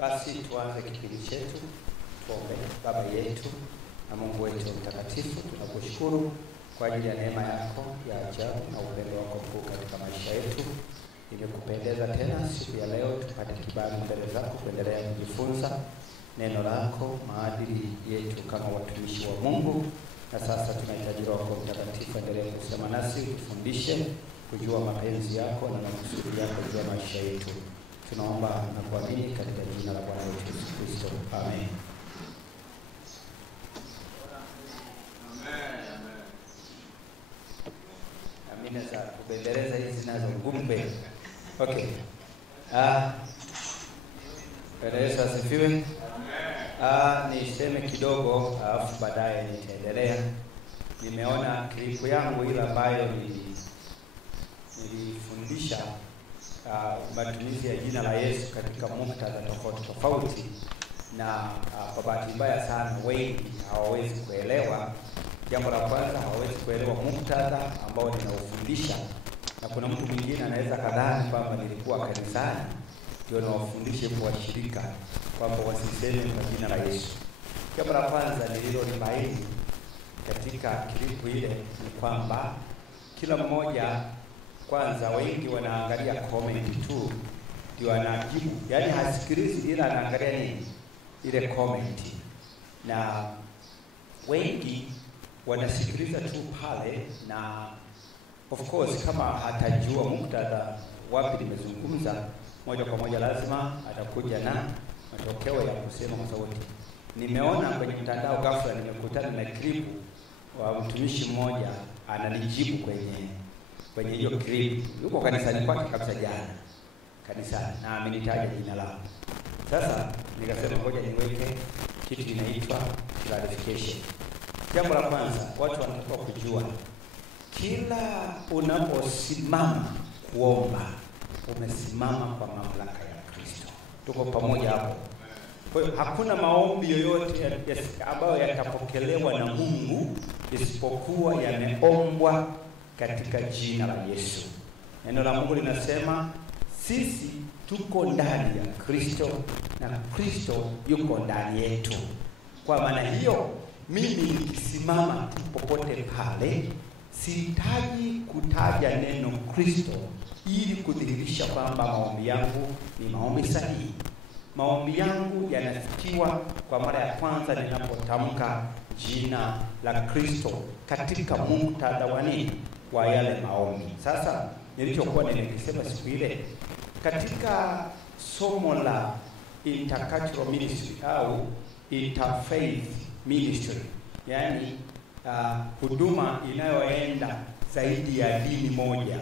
Basi tuanze kipindi chetu. Tuombe. Baba yetu na Mungu wetu mtakatifu, tunakushukuru kwa ajili ya neema yako ya ajabu na upendo wako mkuu katika maisha yetu. Imekupendeza tena siku ya leo tupate kibali mbele zako kuendelea kujifunza neno lako, maadili yetu kama watumishi wa Mungu. Na sasa tunahitaji Roho Mtakatifu endelee kusema nasi, tufundishe kujua mapenzi yako na makusudi yako juu ya maisha yetu. Tunaomba na kuamini katika jina la Bwana wetu Yesu Kristo. Amen. Amina za kubendeleza hizi nazo ngumbe. Okay. Yesu asifiwe. Niseme kidogo alafu baadaye nitaendelea. Nimeona klipu yangu ile ambayo nilifundisha matumizi ya jina la Yesu katika muktadha tofauti tofauti, na kwa bahati mbaya sana wengi hawawezi kuelewa. Jambo la kwanza, hawawezi kuelewa muktadha ambao ninaufundisha, na kuna mtu mwingine anaweza kadhani kwamba nilikuwa kanisani ndio nawafundishe kwa shirika kwamba wasiseme kwa jina la Yesu. Jambo la kwanza nililolibaini katika klipu ile ni kwamba kila mmoja, kwanza wengi wanaangalia comment tu ndio anajibu, yani hasikilizi ila anaangalia nini ile comment, na wengi wanasikiliza tu pale, na of course kama hatajua muktadha wapi nimezungumza, moja kwa moja lazima atakuja na matokeo ya kusema kwa sauti. Nimeona kwenye mtandao ghafla nimekutana na clip wa mtumishi mmoja ananijibu kwenye hiyo clip. Yuko kanisani kwake kabisa jana. Kanisani na amenitaja jina langu. Sasa nikasema ngoja niweke kitu inaitwa clarification. Jambo la kwanza, watu wanatakiwa kujua kila unaposimama kuomba umesimama kwa mamlaka ya Kristo. Tuko pamoja hapo. Kwa hiyo hakuna maombi yoyote ambayo yatapokelewa na Mungu isipokuwa yameombwa katika jina la Yesu. Neno la Mungu linasema sisi tuko ndani ya Kristo na Kristo yuko ndani yetu. Kwa maana hiyo mimi nikisimama popote pale sihitaji kutaja neno Kristo ili kudhihirisha kwamba maombi yangu ni maombi sahihi. Maombi yangu yanafikiwa kwa mara ya kwanza ninapotamka jina la Kristo katika muktadha wa nini? Wa yale maombi. Sasa nilichokuwa nimekisema siku ile katika somo la intercultural ministry au interfaith ministry, yani huduma inayoenda zaidi ya dini moja,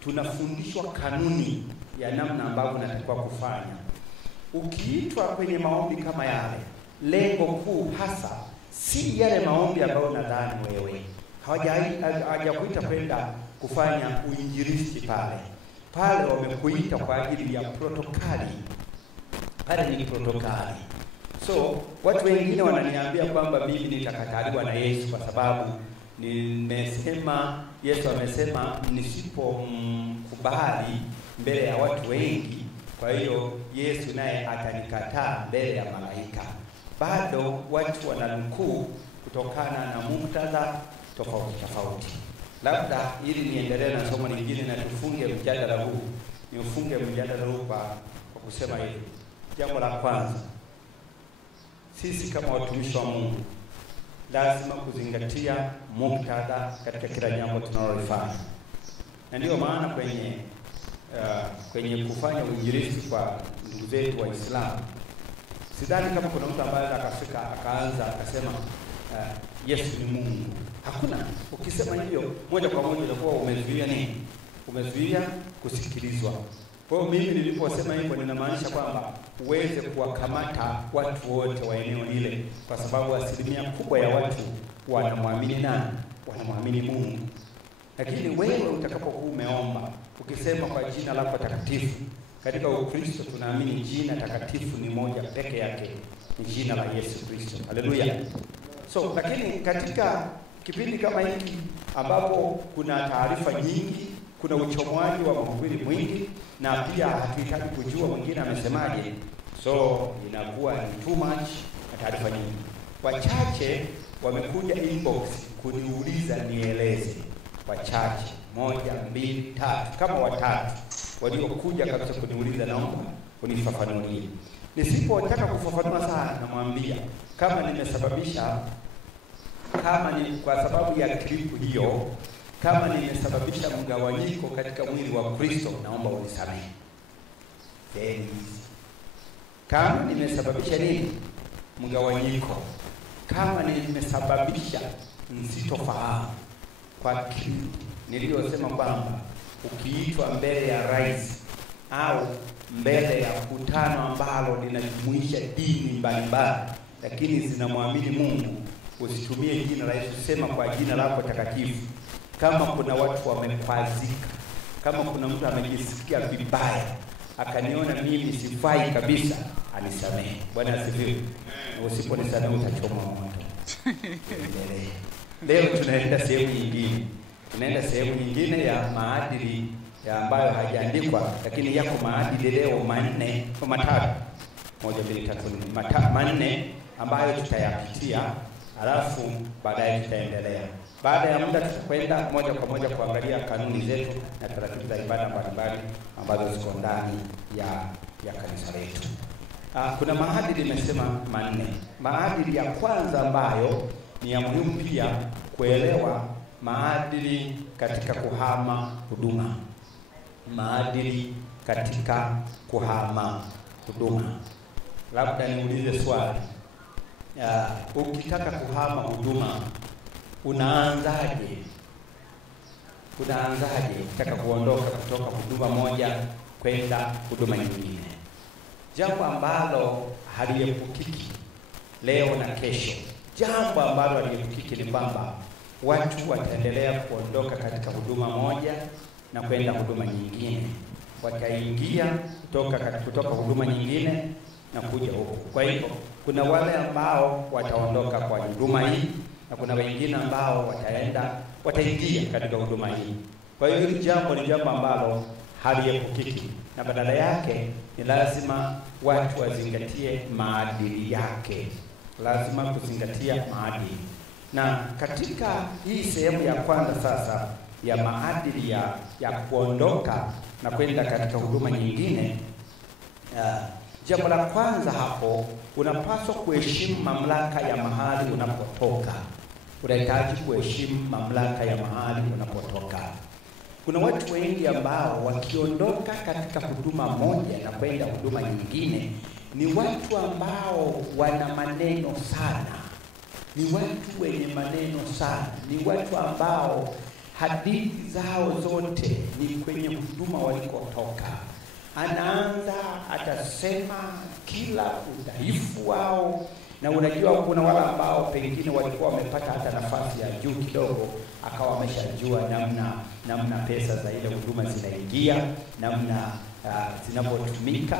tunafundishwa kanuni ya namna ambavyo natakiwa kufanya. Ukiitwa kwenye maombi kama yale, lengo kuu hasa si yale maombi ambayo nadhani wewe hawajakuita kwenda kufanya uinjilisti pale wamekuita kwa ajili ya protokali. Pale ni protokali. So watu wengine wananiambia kwamba mimi nitakataliwa na Yesu kwa sababu nimesema, Yesu amesema nisipomkubali mbele ya watu wengi, kwa hiyo Yesu naye atanikataa mbele ya malaika. Bado watu wananukuu kutokana na muktadha tofauti. Labda ili niendelee na somo lingine na tufunge mjadala huu, niufunge mjadala huu kwa kusema hivi. Jambo la kwanza, sisi kama watumishi wa Mungu lazima kuzingatia muktadha katika kila jambo tunalolifanya. Na ndio maana kwenye kufanya uinjilisti kwa ndugu zetu Waislamu, sidhani kama kuna mtu ambaye akafika akaanza akasema Yesu ni Mungu. Hakuna. Ukisema hivyo moja kwa moja utakuwa umezuia nini? Umezuia kusikilizwa. Kwa hiyo mimi niliposema hivyo ninamaanisha kwamba uweze kuwakamata watu wote wa eneo lile, kwa sababu asilimia kubwa ya watu wanamwamini nani? Wanamwamini Mungu. Lakini wewe utakapokuwa umeomba ukisema kwa jina lako takatifu, katika Ukristo tunaamini jina takatifu ni moja peke yake, ni jina la Yesu Kristo. Haleluya. So lakini katika kipindi kama hiki ambapo kuna taarifa nyingi, kuna uchomwaji wa mahubiri mwingi, na pia hatuhitaji kujua mwingine amesemaje, so inakuwa ni too much na taarifa nyingi. Wachache wamekuja inbox kuniuliza nieleze, wachache 1, 2, 3 kama watatu waliokuja kabisa kuniuliza naomba unifafanulie. Nisipotaka kufafanua sana namwambia kama nimesababisha, kama ni kwa sababu ya clip hiyo, kama nimesababisha mgawanyiko katika mwili wa Kristo, naomba unisamehe. Kama nimesababisha nini? Mgawanyiko. Kama nimesababisha msitofahamu kwa clip niliyosema kwamba ukiitwa mbele ya rais au mbele ya kutano ambalo linajumuisha dini mbalimbali lakini zinamwamini Mungu, usitumie jina la Yesu, sema kwa jina lako takatifu. Kama kuna watu wamekwazika, kama kuna mtu amejisikia vibaya akaniona mimi sifai kabisa, anisamehe. Bwana asifiwe. Usiponisamehe utachoma moto. Leo tunaenda sehemu nyingine. Tunaenda sehemu nyingine ya maadili ya ambayo hajaandikwa, lakini yako maadili leo matatu. 1, 2, 3, 4 ambayo tutayapitia, alafu baadaye tutaendelea. Baada ya muda tutakwenda moja kwa moja kuangalia kanuni zetu na taratibu za ibada mbalimbali ambazo ziko ndani ya kanisa letu. Kuna maadili nimesema 4. Maadili ya kwanza ambayo ni ya muhimu pia kuelewa, maadili katika kuhama huduma. Maadili katika kuhama huduma. Labda niulize swali. Ukitaka kuhama huduma unaanzaje? Ukitaka kuondoka kutoka huduma moja kwenda huduma nyingine. Jambo ambalo haliepukiki leo na kesho. Jambo ambalo haliepukiki ni kwamba watu wataendelea kuondoka katika huduma moja na kwenda huduma nyingine. Wataingia kutoka huduma nyingine na kuja huko. Kwa hiyo kuna wale ambao wataondoka kwa huduma hii na kuna wengine ambao wataingia katika huduma hii. Kwa hiyo hili jambo ni jambo ambalo haliepukiki, na badala yake ni lazima watu wazingatie maadili yake. Lazima kuzingatia maadili. Na katika hii sehemu ya kwanza sasa ya maadili ya kuondoka na kwenda katika huduma nyingine, jambo la kwanza hapo, unapaswa kuheshimu mamlaka ya mahali unapotoka. Unahitaji kuheshimu mamlaka ya mahali unapotoka. Kuna watu wengi ambao wakiondoka katika huduma moja na kwenda huduma nyingine ni watu ambao wana maneno sana. Ni watu wenye maneno sana. Ni watu ambao hadithi zao zote ni kwenye huduma walikotoka. Anaanza atasema kila udhaifu wao, na unajua kuna wale ambao pengine walikuwa wamepata hata nafasi ya juu kidogo, akawa ameshajua namna pesa za ile huduma zinaingia, namna zinapotumika,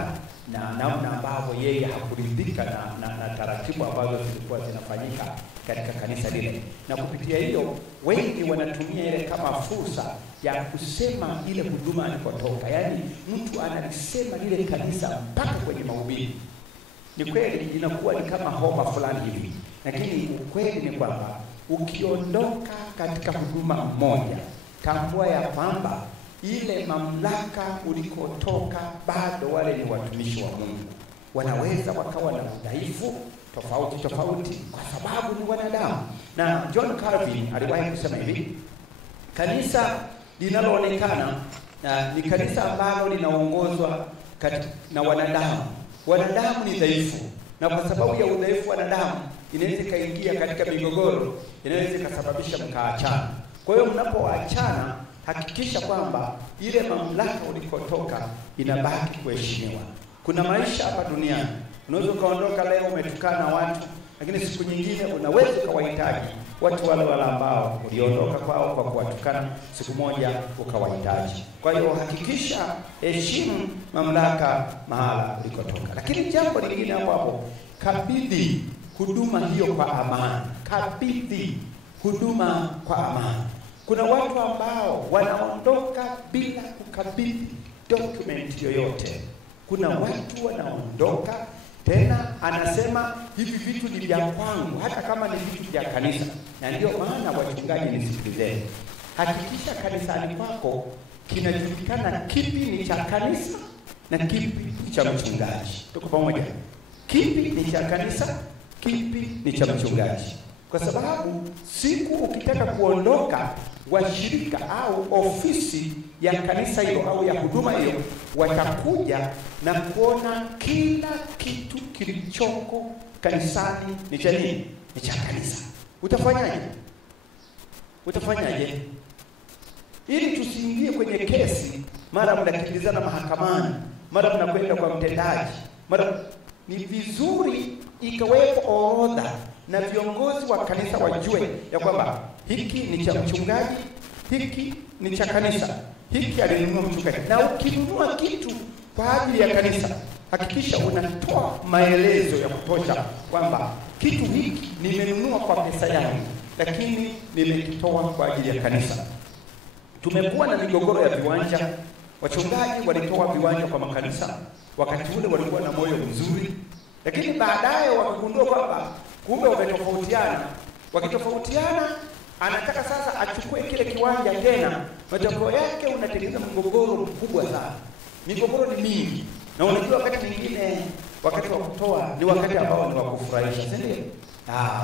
na namna ambavyo yeye hakuridhika na taratibu ambazo zilikuwa zinafanyika katika kanisa lile. Na kupitia hiyo wengi wanatumia ile kama fursa ya kusema ile huduma alikotoka. Yaani mtu analisema lile kanisa mpaka kwenye mahubiri. Ni kweli inakuwa ni kama homa fulani hivi, lakini ukweli ni kwamba ukiondoka katika huduma moja, tambua ya kwamba ile mamlaka ulikotoka bado wale ni watumishi wa Mungu. Wanaweza wakawa na udhaifu tofauti kwa sababu ni wanadamu. Na John Calvin aliwahi kusema hivi, kanisa linaloonekana ni kanisa ambalo linaongozwa na wanadamu. Wanadamu ni dhaifu, na kwa sababu ya udhaifu wa wanadamu inaweza kaingia katika migogoro, inaweza ikasababisha mkaachana. Kwa hiyo mnapoachana, hakikisha kwamba ile mamlaka ulikotoka inabaki kuheshimiwa. Kuna maisha hapa duniani. Unaweza ukaondoka leo umetukana watu, lakini siku nyingine unaweza ukawahitaji watu wale ambao uliondoka kwao kwa kuwatukana, siku moja ukawahitaji. Kwa hiyo hakikisha heshimu mamlaka mahala ulikotoka. Lakini jambo lingine hapo, kabidhi huduma hiyo kwa amani. Kabidhi huduma kwa amani. Kuna watu ambao wanaondoka bila kukabidhi document yoyote. Kuna watu wanaondoka Tena anasema hivi vitu ni vya kwangu, hata kama ni vitu vya kanisa. Na ndio maana wachungaji, nisikilizeni, hakikisha kanisani kwako kinajulikana kipi ni cha kanisa na kipi ni cha mchungaji. Tuko pamoja? Kipi ni cha kanisa, kipi ni cha mchungaji? Kwa sababu siku ukitaka kuondoka, washirika au ofisi ya kanisa hilo au ya huduma hiyo watakuja na kuona kila kitu kilichoko kanisani ni cha nini? Ni cha kanisa. Utafanyaje? Utafanyaje? Ili tusiingie kwenye kesi, mara mnakimbizana mahakamani, mara mnakwenda kwa mtendaji, mara ni vizuri ikawepo orodha na viongozi wa kanisa wajue ya kwamba hiki ni cha mchungaji, hiki ni cha kanisa, hiki alinunua mchungaji. Na ukinunua kitu kwa ajili ya kanisa, hakikisha unatoa maelezo ya kutosha kwamba kitu hiki nimenunua kwa pesa yangu, lakini nimekitoa kwa ajili ya kanisa. Tumekuwa na migogoro ya viwanja. Wachungaji walitoa viwanja kwa makanisa, wakati ule walikuwa na moyo mzuri, lakini baadaye wakagundua kwamba kumbe wametofautiana. Wakitofautiana, anataka sasa achukue kile kiwanja tena. Matokeo yake unatengeneza mgogoro mkubwa sana. Migogoro ni mingi. Na unajua wakati mwingine, wakati wa kutoa ni wakati ambao ni wa kufurahisha, si ndio?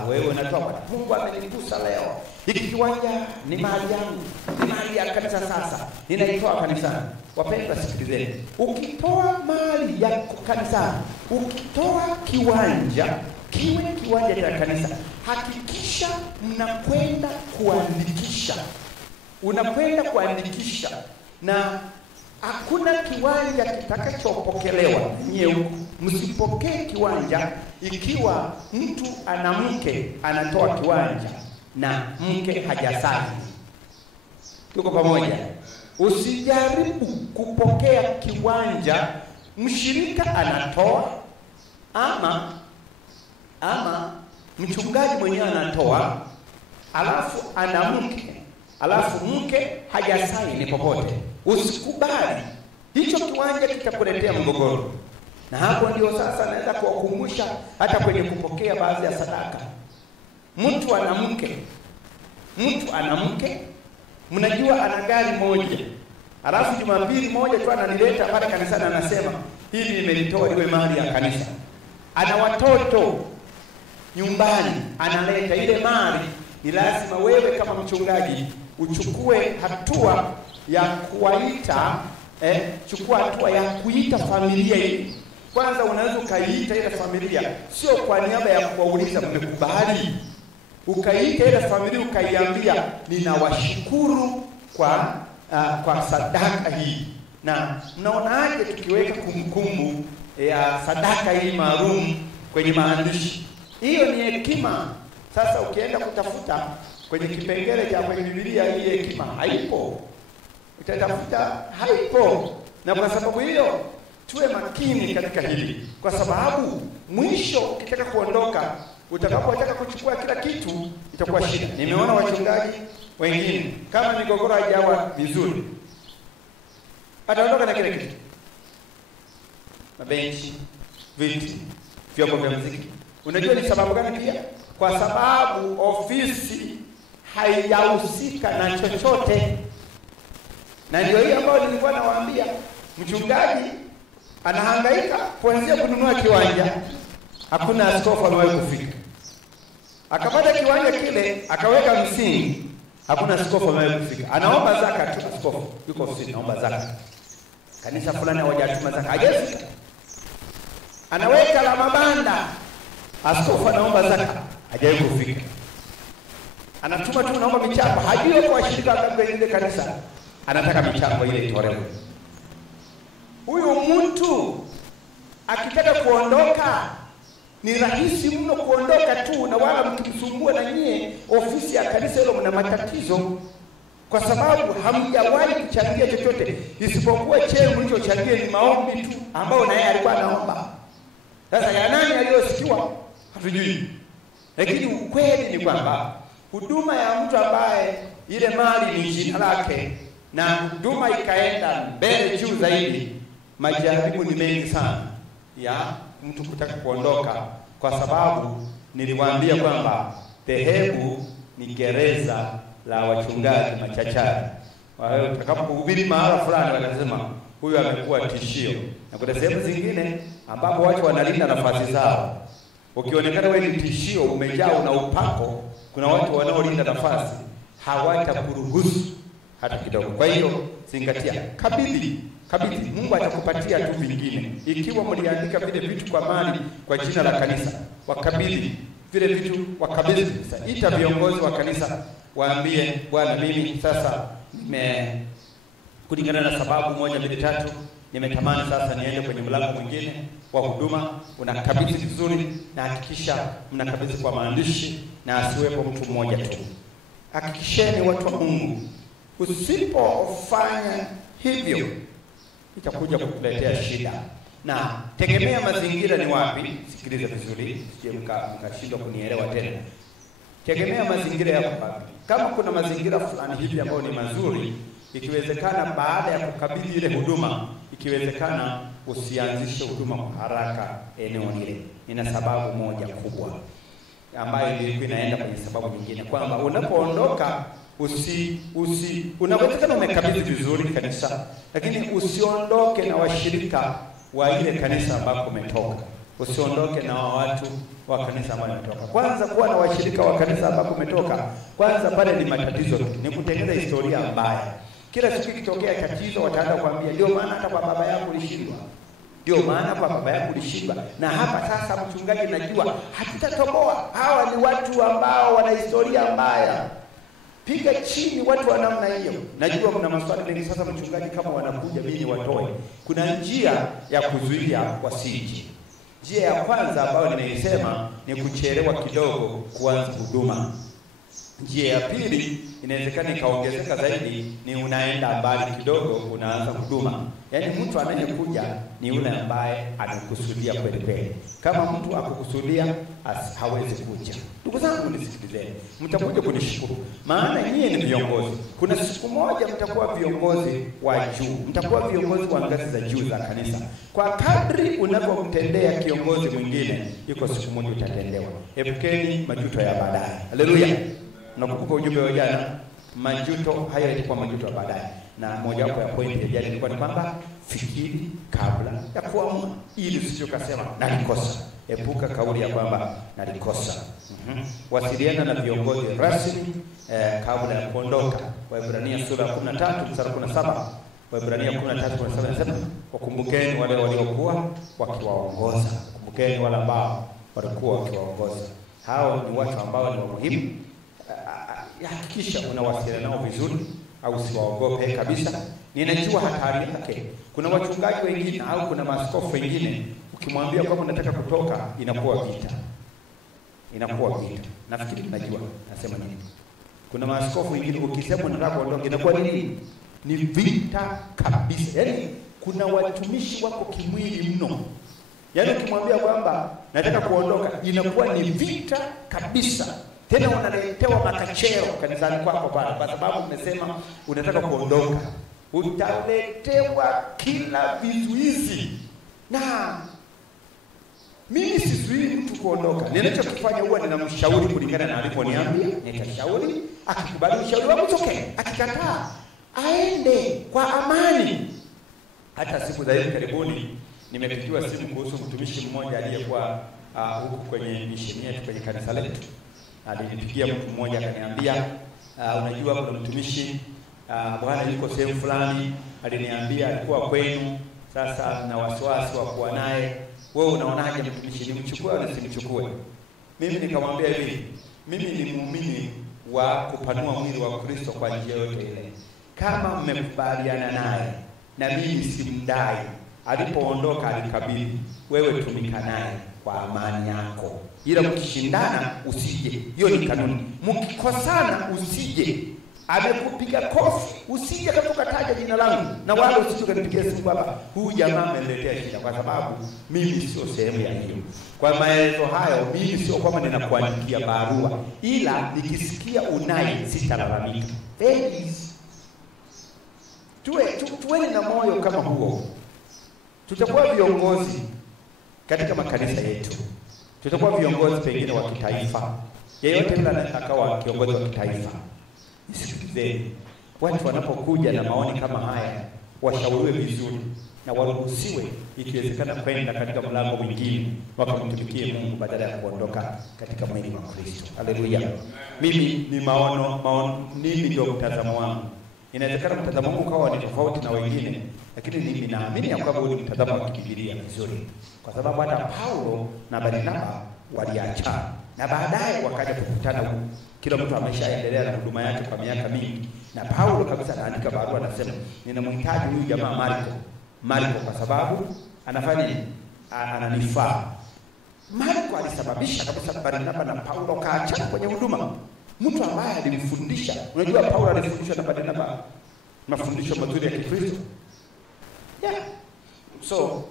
Wewe unatoa, Mungu amenigusa leo. Hiki kiwanja ni mali yangu, ni mali ya kanisa sasa, ninaitoa kanisani. Wapendwa, sikilizeni. Ukitoa mali ya kanisa, ukitoa kiwanja kiwe kiwanja cha kanisa, hakikisha mnakwenda kuandikisha. Unakwenda kuandikisha, na hakuna kiwanja kitakachopokelewa nyeu. Msipokee kiwanja ikiwa mtu ana mke anatoa kiwanja na mke hajasali. Tuko pamoja? Usijaribu kupokea kiwanja mshirika anatoa ama mchungaji mwenyewe anatoa, alafu ana mke, alafu mke hajasaini popote. Usikubali. Hicho kiwanja kitakuletea mgogoro. Na hapo ndio sasa naweza kuwakumbusha hata kwenye kupokea baadhi ya sadaka. Mtu ana mke, mnajua ana gari moja, alafu Jumapili moja tu ananileta pale kanisani, anasema hili nimelitoa iwe mali ya kanisa. Ana watoto nyumbani, analeta ile mali. Ni lazima wewe kama mchungaji uchukue hatua ya kuwaita, chukua hatua ya kuita familia hii. Kwanza unaweza ukaiita ile familia, sio kwa niaba ya kuwauliza mmekubali. Ukaita ile familia ukaiambia, ninawashukuru kwa sadaka hii. Na mnaonaje tukiweka kumbukumbu ya sadaka hii maalum kwenye maandishi? Hiyo ni hekima. Sasa ukienda kutafuta kwenye kipengele cha kwenye Biblia, hii hekima haipo. Utatafuta, haipo. Na kwa sababu hiyo tuwe makini katika hili, kwa sababu mwisho ukitaka kuondoka, utakapotaka kuchukua kila kitu itakuwa shida. Nimeona wachungaji wengine kama migogoro haijawa vizuri, ataondoka na kile kitu, mabenchi, viti, vyombo vya muziki. Unajua ni sababu gani pia? Kwa sababu ofisi haijahusika na chochote. Na ndio hii ambayo nilikuwa nawaambia, mchungaji anahangaika kuanzia kununua kiwanja. Hakuna askofu aliwahi kufika akapata kiwanja kile akaweka msingi. Hakuna askofu aliwahi kufika. Anaomba zaka tu, askofu yuko ofisini anaomba zaka. Kanisa fulani hawajatuma zaka, hajafika. Anaweka la mabanda, askofu anaomba zaka, hajawahi kufika. Anatuma tu naomba michango, hajui kwa washirika wa ile kanisa anataka michango ile itolewe. Huyu mtu akitaka kuondoka ni rahisi mno kuondoka tu, na wala mkimsumbua na nyie ofisi ya kanisa hilo mna matatizo, kwa sababu hamjawahi kuchangia chochote isipokuwa cheo mlichochangia ni maombi tu ambao na yeye alikuwa anaomba. Sasa ya nani aliyosikiwa hatujui, lakini ukweli ni kwamba huduma ya mtu ambaye ile mali ni jina lake na huduma ikaenda mbele juu zaidi, majaribu ni mengi sana ya mtu kutaka kuondoka, kwa sababu niliwaambia kwamba dhehebu ni gereza la wachungaji machachari. Kwa hiyo utakapohubiri mahala fulani wanasema huyu amekuwa tishio, na kuna sehemu zingine ambapo watu wanalinda nafasi zao. Ukionekana wewe ni tishio, umejaa na upako, kuna watu wanaolinda nafasi hawatakuruhusu hata kidogo. Kwa hiyo zingatia, kabidhi. Mungu atakupatia tu vingine. Ikiwa mliandika vile vitu kwa mali kwa jina la kanisa, wakabidhi vile vitu, wakabidhi. Sasa ita viongozi wa kanisa, waambie Bwana, mimi sasa kulingana na sababu 1 2 3 nimetamani sasa niende kwenye mlango mwingine wa huduma. Unakabidhi vizuri, na hakikisha mnakabidhi kwa maandishi na asiwepo mtu mmoja tu. Hakikisheni watu wa Mungu, usipofanya hivyo itakuja kukuletea shida. Na tegemea mazingira ni wapi. Sikiliza vizuri, sije mkashindwa kunielewa tena. Tegemea mazingira yako wapi. Kama kuna mazingira fulani hivi ambayo ni mazuri, ikiwezekana baada ya kukabidhi ile huduma, ikiwezekana usianzishe huduma kwa haraka eneo lile. Ina sababu moja kubwa ambayo ilikuwa inaenda kwenye sababu nyingine, kwamba unapoondoka unawezekana umekabidhi vizuri kanisa, lakini usiondoke na washirika wa ile kanisa ambako umetoka. Usiondoke na watu wa kanisa ambao umetoka. Kwanza kuwa na washirika wa kanisa ambako umetoka, kwanza pale ni matatizo, ni kutengeneza historia mbaya. Kila siku ikitokea tatizo wataanza kuambia ndio maana hata kwa baba yako ulishindwa. Ndio maana kwa baba yako ulishindwa. Na hapa sasa mchungaji, najua hatutatoboa. Hawa ni watu ambao wana historia mbaya. Piga chini watu wa namna hiyo. Najua kuna maswali mengi sasa, mchungaji, kama wanakuja mimi watoe. Kuna njia ya kuzuia wasije. Njia ya kwanza ambayo nimeisema ni kuchelewa kidogo kuanza huduma. Njia ya pili inawezekana ikaongezeka zaidi, ni unaenda mbali kidogo unaanza huduma. Yaani mtu anayekuja ni yule ambaye anakusudia kweli kweli. Kama mtu akukusudia hawezi kuja. Ndugu zangu nisikilizeni, mtakuja kunishukuru, maana nyinyi ni viongozi. Kuna siku moja mtakuwa viongozi wa juu, mtakuwa viongozi wa ngazi za juu za kanisa. Kwa kadri unapomtendea kiongozi mwingine, iko siku moja utatendewa. Epukeni majuto ya baadaye. Haleluya. Nakukupa ujumbe wa jana, majuto haya yalikuwa majuto ya baadaye. Na moja wapo ya pointi ya jana ilikuwa ni kwamba fikiri kabla ya kuamua, ili usije ukasema nalikosa. Epuka kauli ya kwamba nalikosa. Wasiliana na viongozi rasmi kabla ya kuondoka. Waebrania sura 13 mstari 17. Waebrania 13:17 inasema, wakumbukeni wale waliokuwa wakiwaongoza. Kumbukeni wale ambao walikuwa wakiwaongoza. Hao ni watu ambao ni muhimu. Hakikisha unawasiliana nao vizuri, au siwaogope kabisa. Ninajua hatari yake. Kuna wachungaji wengine au kuna maaskofu wengine, ukimwambia kwamba unataka kutoka, inakuwa vita. Nafikiri mnajua nasema nini. Kuna maaskofu wengine ukisema unataka kuondoka, inakuwa nini? Ni vita kabisa. Yaani kuna watumishi wako kimwili mno. Yaani ukimwambia kwamba nataka kuondoka, inakuwa ni vita kabisa. Tena unaletewa makachero kanisani kwako pale, kwa sababu umesema unataka kuondoka. Utaletewa kila vizuizi. Na mimi sizuii mtu kuondoka. Ninachokifanya huwa ninamshauri kulingana na aliponiambia. Nitashauri, akikubali ushauri wangu okay. Akikataa, aende kwa amani. Hata siku za hivi karibuni nimepigiwa simu kuhusu mtumishi mmoja aliyekuwa huku kwenye misheni yetu kwenye kanisa letu. Alinipigia mtu mmoja akaniambia, unajua kuna mtumishi bwana yuko sehemu fulani, aliniambia alikuwa kwenu, sasa na wasiwasi wa kuwa naye. Wewe unaonaje mtumishi, nimchukue au nisimchukue? Mimi nikamwambia hivi, mimi ni muumini wa kupanua mwili wa Kristo kwa njia yote ile. Kama mmekubaliana naye na mimi simdai, alipoondoka alikabidhi, wewe tumika naye kwa amani yako. Ila mkishindana usije. Hiyo ni kanuni. Mkikosana usije. Amekupiga kofi, usije tukataja jina langu, na wala usije kanipigia simu baba, huyu jamaa ameniletea shida, kwa sababu mimi sio sehemu ya hiyo. Kwa maelezo hayo, mimi sio kwamba ninakuandikia barua, ila nikisikia unai sitalalamika. Tuwe na moyo kama huo. Tutakuwa viongozi katika makanisa yetu tutakuwa viongozi pengine wa kitaifa, yeyote yule akawa kiongozi wa kitaifa. Nisikilizeni, watu wanapokuja na maoni kama haya washauriwe vizuri na waruhusiwe ikiwezekana kwenda katika mlango mwingine wakamtumikie Mungu badala ya kuondoka katika mwili wa Kristo. Haleluya. Mimi ni mimi ndio mtazamo wangu. Inawezekana mtazamo wangu kawa ni tofauti na wengine, lakini mimi naamini ya kwamba huu ni mtazamo wa Biblia vizuri. Kwa sababu hata Paulo na Barnaba waliachana na baadaye wakaja kukutana huko. Kila mtu ameshaendelea na huduma yake kwa miaka mingi. Na Paulo kabisa anaandika barua anasema, ninamhitaji huyu jamaa Marko kwa sababu anafanya nini? Ananifaa. Marko alisababisha kabisa Barnaba na Paulo kaachana kwenye huduma. Mtu ambaye alimfundisha, unajua Paulo alifundisha na Barnaba mafundisho mazuri ya Kikristo. Yeah. So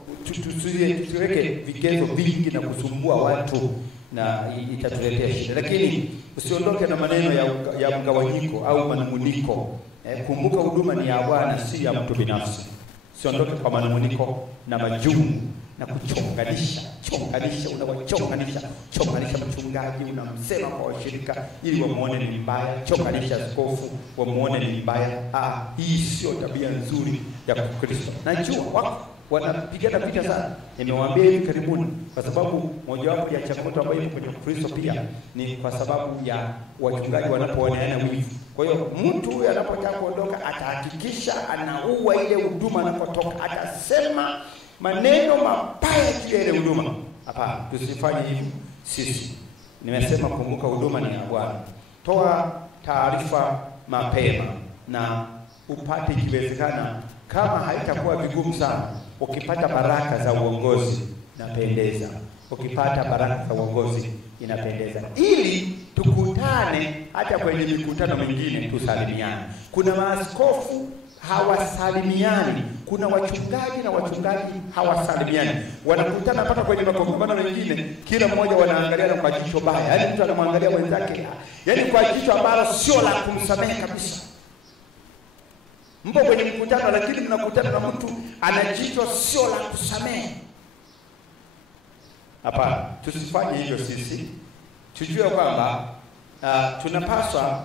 tusiweke vigezo vingi na kusumbua watu na itatuletea shida. Lakini usiondoke na maneno ya mgawanyiko au manunguniko. Kumbuka huduma ni ya Bwana, si ya mtu binafsi. Usiondoke kwa manunguniko na majungu na kuchonganisha, chonganisha mchungaji, unamsema kwa washirika ili wamuone ni mbaya, chonganisha askofu wamuone ni mbaya. Hii sio tabia nzuri ya Kristo. Najua wako wanapigana vita sana. Nimewaambia hivi karibuni, kwa sababu mojawapo ya changamoto ambayo ipo kwenye Kristo pia ni kwa sababu ya wachungaji wanapooneana wivu. Kwa hiyo mtu huyu anapotaka kuondoka atahakikisha anaua ile huduma anapotoka, atasema maneno mabaya juu ya ile huduma. Hapana, tusifanye hivyo sisi. Nimesema kumbuka huduma ni ya Bwana. Toa taarifa mapema na upate ikiwezekana, kama haitakuwa vigumu sana, ukipata baraka za uongozi inapendeza. Ukipata baraka za uongozi inapendeza, ili tukutane hata kwenye mikutano mingine tusalimiane. Kuna maaskofu hawasalimiani, kuna wachungaji na wachungaji hawasalimiani. Wanakutana mpaka kwenye makongamano mengine, kila mmoja wanaangaliana kwa jicho baya. Yaani mtu anamwangalia mwenzake, yaani kwa jicho ambalo sio la kumsamehe kabisa. Mpo kwenye mkutano lakini mnakutana na mtu ana jicho sio la kusamehe. Hapana, tusifanye hivyo sisi. Tujue kwamba tunapaswa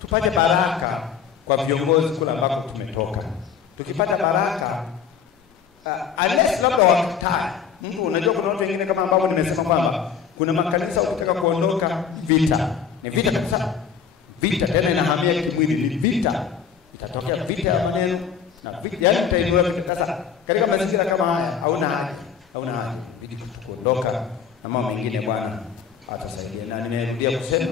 tupate baraka kwa viongozi kule ambako tumetoka. Tukipata baraka unless labda wakatae. Mtu unajua kuna watu wengine kama ambao nimesema kwamba kuna makanisa ukitaka kuondoka vita. Ni vita kabisa. Vita tena inahamia kimwili, ni vita. Itatokea vita ya maneno na vita, yaani mtainuliwa vita. Sasa katika mazingira kama haya hauna haja bidi kuondoka na mambo mengine. Bwana atasaidia. Na nimerudia kusema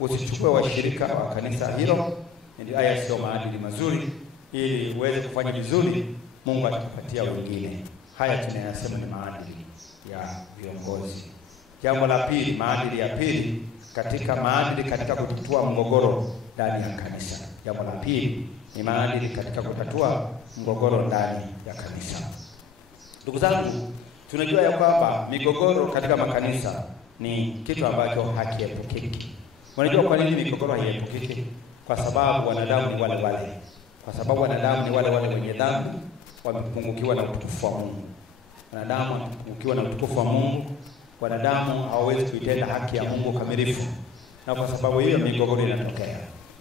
usichukue washirika wa kanisa hilo, ndio haya sio maadili mazuri. Ili uweze kufanya vizuri, Mungu atakupatia wengine. Haya tunayasema ni maadili ya viongozi. Jambo la pili, maadili ya pili katika kutatua mgogoro ndani ya kanisa. Jambo la pili ni maadili katika kutatua mgogoro ndani ya kanisa. Ndugu zangu, tunajua ya kwamba migogoro katika makanisa ni kitu ambacho hakiepukiki. Unajua kwa nini migogoro haiepukiki? Kwa sababu wanadamu ni wale wale. Kwa sababu wanadamu ni wale wale wenye dhambi, wamepungukiwa na utukufu wa Mungu. Wanadamu wamepungukiwa na utukufu wa Mungu. Wanadamu hawawezi kuitenda haki ya Mungu kamilifu. Na kwa sababu hiyo migogoro inatokea.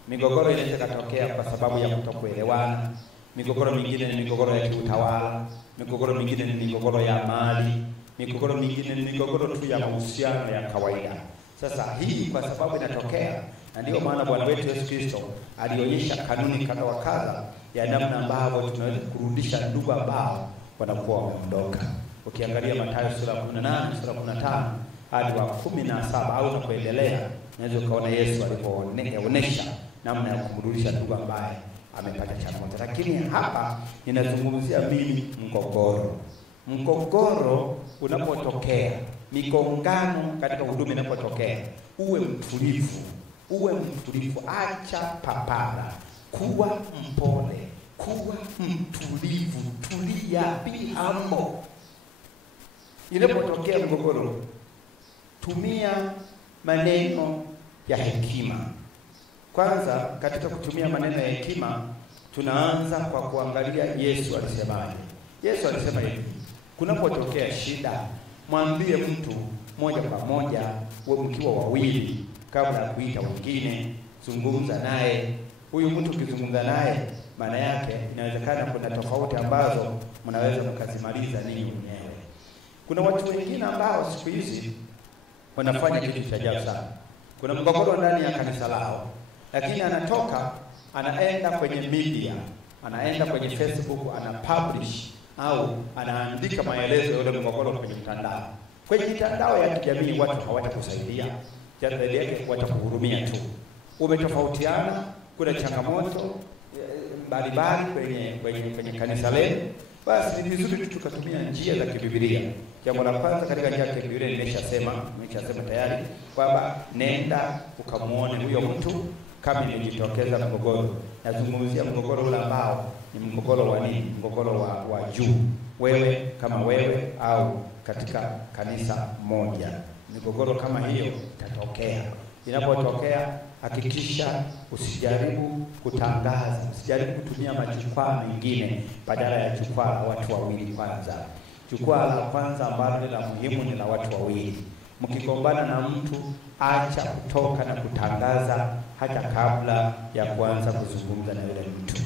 Migogoro inaweza kutokea kwa sababu ya kutokuelewana. Migogoro mingine ni migogoro ya kiutawala. Migogoro mingine ni migogoro ya mali. Migogoro mingine ni migogoro tu ya mahusiano ya kawaida. Sasa hii kwa sababu inatokea, na ndio maana Bwana wetu Yesu Kristo alionyesha kanuni kadha wa kadha ya namna ambavyo tunaweza kurudisha ndugu ambao wanakuwa wameondoka. Ukiangalia Mathayo sura 18, sura 15 hadi wa 17 au na kuendelea, unaweza ukaona Yesu alipoonyesha namna ya kumrudisha ndugu ambaye amepata changamoto. Lakini hapa ninazungumzia mimi mgogoro unapotokea, migongano katika huduma inapotokea, uwe mtulivu, acha papara, kuwa mpole, kuwa mtulivu, tulia, be humble. Inapotokea mgogoro, tumia maneno ya hekima. Kwanza, katika kutumia maneno ya hekima, tunaanza kwa kuangalia Yesu alisemaje. Yesu alisema hivi, kunapotokea shida, mwambie mtu moja kwa moja, mkiwa wawili, kabla ya kuita wengine. Zungumza naye. Huyu mtu ukizungumza naye, maana yake inawezekana kuna tofauti ambazo mnaweza mkazimaliza ninyi wenyewe. Kuna watu wengine ambao siku hizi wanafanya kitu cha ajabu sana. Kuna mgogoro ndani ya kanisa lao, lakini anatoka anaenda kwenye media, anaenda kwenye Facebook, anapublish au anaandika maelezo ya ule mgogoro kwenye mtandao. Kwenye mitandao ya kijamii watu hawatakusaidia, zaidi yake watakuhurumia tu. Umetofautiana, kuna changamoto mbalimbali kwenye kanisa lenu, basi ni vizuri tukatumia njia za kibiblia. Jambo la kwanza katika njia ya kibiblia nimeshasema tayari kwamba nenda ukamuone huyo mtu kama imejitokeza mgogoro. Nazungumzia mgogoro ule ambao ni mgogoro wa nini? Mgogoro wa juu. Wewe kama wewe au katika kanisa moja. Migogoro kama hiyo itatokea. Inapotokea, hakikisha usijaribu kutangaza, usijaribu kutumia majukwaa mengine badala ya jukwaa la watu wawili kwanza. Jukwaa la kwanza ambalo ni la muhimu ni la watu wawili. Mkigombana na mtu, acha kutoka na kutangaza hata kabla ya kuanza kuzungumza na yule mtu.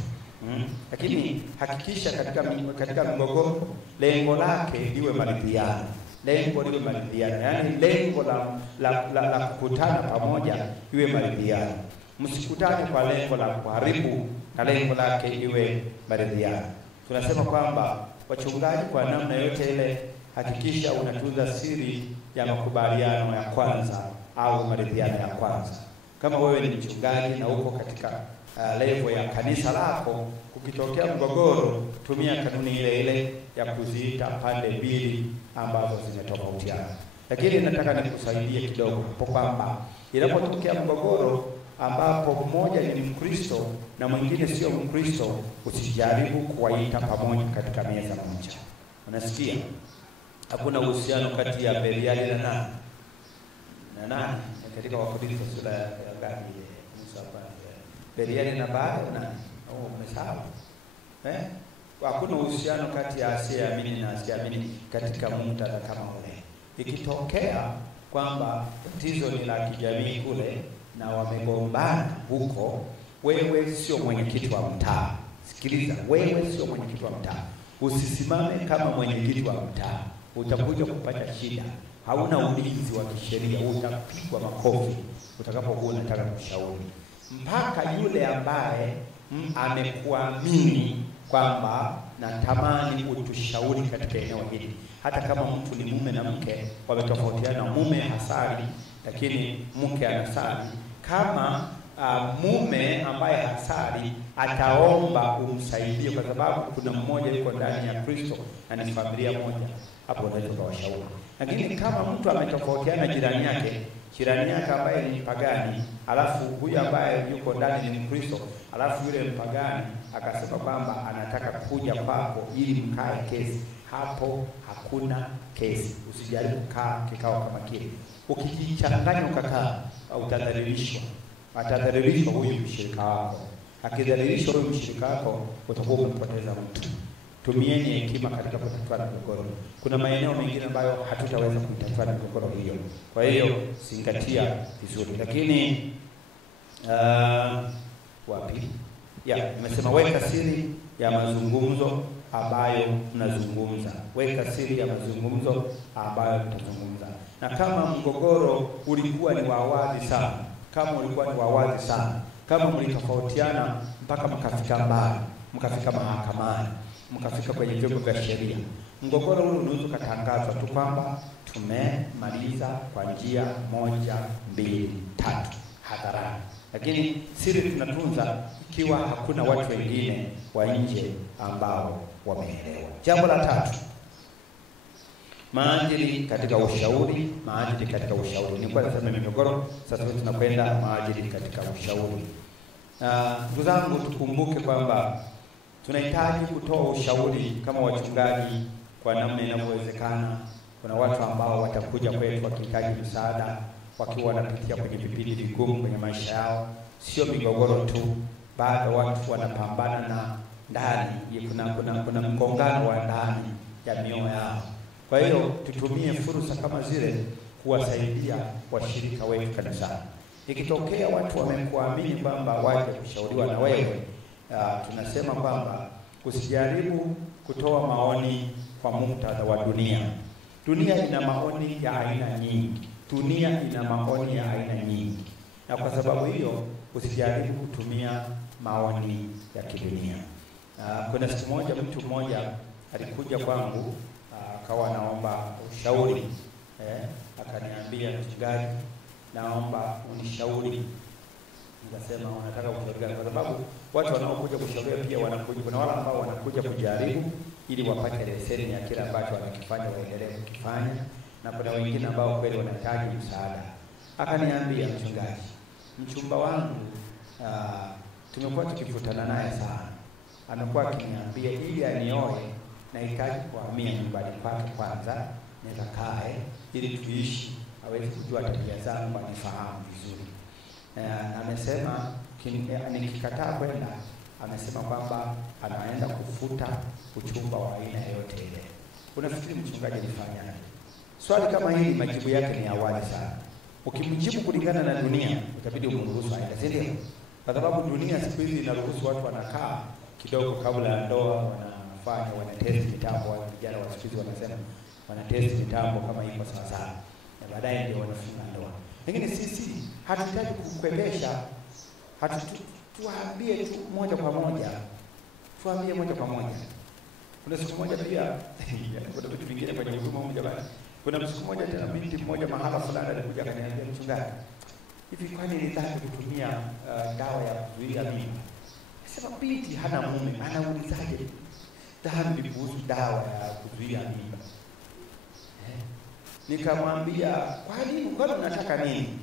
Lakini hakikisha katika mgogoro lengo lake liwe maridhiano. Lengo liwe maridhiano. Yaani lengo la kukutana pamoja iwe maridhiano. Msikutane kwa lengo la kuharibu, na lengo lake iwe maridhiano. Tunasema kwamba wachungaji, kwa namna yote ile, hakikisha unatunza siri ya makubaliano ya kwanza au maridhiano ya kwanza. Kama wewe ni mchungaji na uko katika level ya kanisa lako, kukitokea mgogoro, tumia kanuni ile ya kuziita pande mbili ambazo zimetofautiana. Lakini nataka nikusaidie kidogo hapo kwamba inapotokea mgogoro ambapo mmoja ni Mkristo na mwingine sio Mkristo, usijaribu kuwaita pamoja katika meza moja. Unasikia? Hakuna uhusiano kati ya Beliali na nani katika Wakorintho sura ya ngapi ile? Musa Beliali na Baali na umesahau. Hakuna uhusiano kati ya asiyeamini na asiyeamini katika muktadha kama ule. Ikitokea kwamba tatizo ni la kijamii kule na wamegombana huko, wewe sio mwenyekiti wa mtaa. Sikiliza, wewe sio mwenyekiti wa mtaa. Usisimame kama mwenyekiti wa mtaa. Utakuja kupata shida. Hauna ulinzi wa kisheria, utapigwa makofi utakapokuwa unataka kushauri. Mpaka yule ambaye amekuamini kwamba natamani utushauri katika eneo hili. Hata kama mtu ni mume na mke wametofautiana, mume hasali lakini mke anasali, kama mume ambaye hasali ataomba umsaidie, kwa sababu kuna mmoja yuko ndani ya Kristo na ni familia moja, hapo unaweza kuwashauri. Lakini kama mtu ametofautiana jirani yake ambaye ni mpagani, alafu huyu ambaye yuko ndani ni Mkristo, alafu yule mpagani akasema kwamba anataka kuja kwako ili mkae kesi, hapo hakuna kesi. Usijaribu kukaa kikao kama kile. Ukijichanganya ukakaa, utadhalilishwa. Atadhalilishwa huyu mshirika wako. Akidhalilishwa huyu mshirika wako, utakuwa umepoteza mtu. Tumieni hekima katika kutatua migogoro. Kuna maeneo mengine ambayo hatutaweza kutatua migogoro hiyo. Kwa hiyo zingatia vizuri. Lakini wapi? Nimesema weka siri ya mazungumzo ambayo mnazungumza. Weka siri ya mazungumzo ambayo mtazungumza. Na kama mgogoro ulikuwa ni wa wazi sana, kama mlitofautiana mpaka mkafika mbali, mkafika mahakamani, mkafika kwenye vyombo vya sheria, mgogoro ule unaweza kutangazwa tu kwamba tumemaliza kwa njia 1, 2, 3 hadharani. Lakini siri tunatunza ikiwa hakuna watu wengine wa nje ambao wameelewa. Jambo la 3, maadili katika ushauri. Nilikuwa nasema migogoro, sasa tunakwenda maadili katika ushauri. Ndugu zangu, tukumbuke kwamba tunahitaji kutoa ushauri kama wachungaji kwa namna inavyowezekana. Kuna watu ambao watakuja kwetu wakihitaji msaada, wakiwa wanapitia kwenye vipindi vigumu kwenye maisha yao. Sio migogoro tu, bado watu wanapambana na ndani, kuna mgongano wa ndani ya mioyo yao. Kwa hiyo tutumie fursa kama zile kuwasaidia washirika wetu kanisani. Ikitokea watu wamekuamini kwamba waje kushauriwa na wewe, tunasema kwamba usijaribu kutoa maoni kwa muktadha wa dunia. Dunia ina maoni ya aina nyingi. Dunia ina maoni ya aina nyingi. Na kwa sababu hiyo usijaribu kutumia maoni ya kidunia. Kuna siku moja mtu mmoja alikuja kwangu akawa naomba ushauri. Akaniambia, mchungaji, naomba unishauri. Nikasema, unataka ushauri gani? Kwa sababu watu wanaokuja kushauri pia wanakuja, kuna wale ambao wanakuja kujaribu ili wapate leseni ya kila ambacho wanakifanya waendelee kukifanya, na kuna wengine ambao kweli wanahitaji msaada. Akaniambia, mchungaji, mchumba wangu tumekuwa tukivutana naye sana. Amekuwa akiniambia ili anioe nahitaji kuhamia nyumbani kwake kwanza, nikakae ili tuishi, aweze kujua tabia zangu, anifahamu vizuri. Amesema nikikataa kwenda, amesema kwamba anaenda kufuta uchumba wa aina yote ile. Unafikiri mchungaji alifanyaje? Swali kama hili majibu yake ni awali sana. Ukimjibu kulingana na dunia, utabidi umruhusu aende, si ndio? Kwa sababu dunia siku hizi inaruhusu watu wanakaa kidogo kabla ya ndoa, wanatest mitambo. Vijana wa siku hizi wanasema wanatest mitambo kama iko sawa sawa, na baadaye ndio wanafunga ndoa. Lakini sisi hatutaki kukwepesha, tuambie tu moja kwa moja. Tuambie moja kwa moja. Kuna siku moja pia kuna vitu vingine kwenye huduma moja bana. Kuna siku moja tena binti mmoja mahala fulani alikuja akaniambia, mchungaji, hivi kwani ni dhambi kutumia dawa ya kuzuia mimba? Sema binti hana mume, anaulizaje dhambi kuhusu dawa ya kuzuia mimba? Nikamwambia, kwani unataka nini?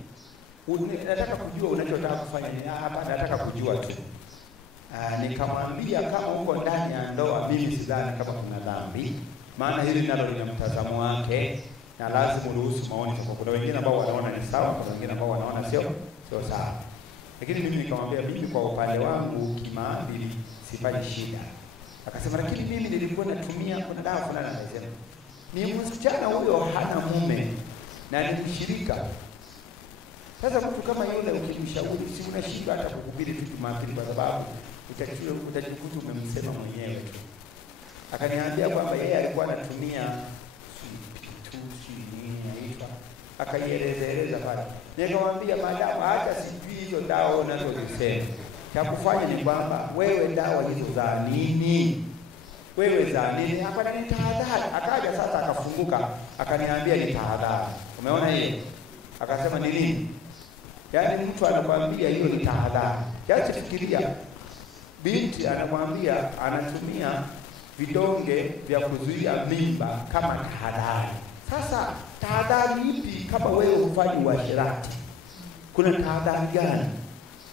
Nataka kujua unachotaka kufanya nini? Hapa nataka kujua tu. Nikamwambia, kama uko ndani ya ndoa, mimi sidhani kama kuna dhambi, maana hili nalo lina mtazamo wake na lazima uruhusu maoni. Kuna wengine ambao wanaona ni sawa, kuna wengine ambao wanaona sio sawa. Lakini mimi nikamwambia, mimi kwa upande wangu kimaadili sifanyi shida. Akasema, lakini mimi nilikuwa natumia kuna dawa fulani. Akasema, ni msichana huyo hana mume na ni mshirika. Sasa mtu kama yule ukimshauri, si unashindwa hata kuhubiri tu kimaadili, kwa sababu utajikuta umemsema mwenyewe tu. Akaniambia kwamba yeye alikuwa anatumia akaieleza pale. Nikamwambia, madawa hata sijui hizo dawa unazozisema, cha kufanya ni kwamba wewe dawa hizo za nini? Wewe za nini? Hapana, ni tahadhari. Akaja sasa akafunguka akaniambia ni tahadhari. Umeona hiyo? Akasema ni nini? Yaani mtu anakuambia hiyo ni tahadhari. Yaani fikiria, binti anamwambia anatumia vidonge vya kuzuia mimba kama tahadhari. Sasa tahadhari ipi kama wewe hufanyi uasherati? Kuna tahadhari gani?